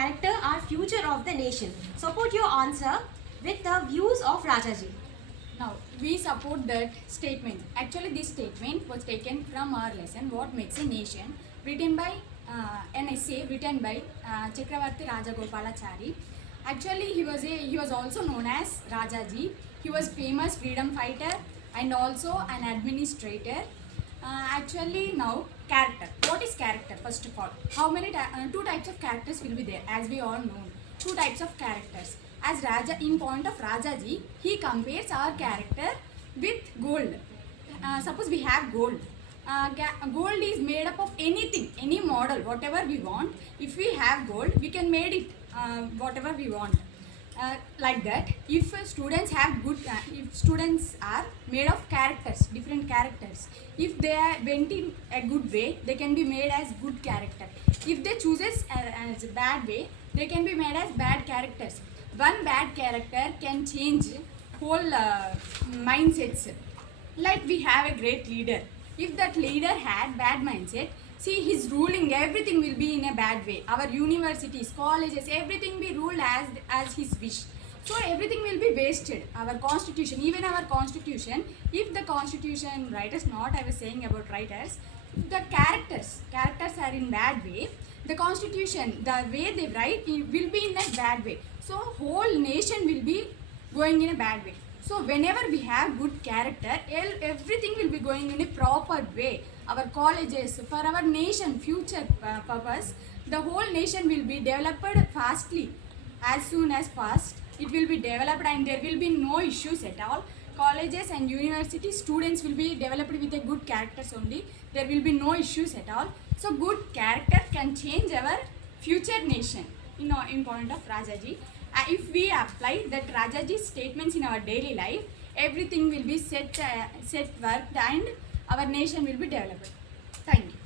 character are future of the nation. Support your answer with the views of Rajaji. Now, we support that statement. Actually, this statement was taken from our lesson, What Makes a Nation, written by an essay written by Chakravarti Rajagopalachari. Actually, he was also known as Rajaji. He was famous freedom fighter and also an administrator. Actually, now character. What is character? First of all, how many two types of characters will be there? As we all know, two types of characters. As Raja, in point of Rajaji, he compares our character with gold. Suppose we have gold. Gold is made up of anything, any model, whatever we want. If we have gold, we can make it whatever we want. Like that, if students have good, if students are made of characters, different characters, if they went in a good way, they can be made as good character. If they chooses as a bad way, they can be made as bad characters. One bad character can change whole mindsets. Like we have a great leader. If that leader had bad mindset, see his ruling, everything will be in a bad way. Our universities, colleges, everything be ruled as his wish. So everything will be wasted. Our constitution, even our constitution, if the constitution writers, not I was saying about writers, the characters are in bad way, the constitution, the way they write will be in a bad way. So whole nation will be going in a bad way. So whenever we have good character, everything will be going in a proper way. Our colleges, for our nation future purpose, the whole nation will be developed fastly. As soon as fast, it will be developed and there will be no issues at all. Colleges and university students will be developed with a good characters only. There will be no issues at all. So good character can change our future nation in point of Rajaji. If we apply that Rajaji's statements in our daily life, everything will be set worked and our nation will be developed. Thank you.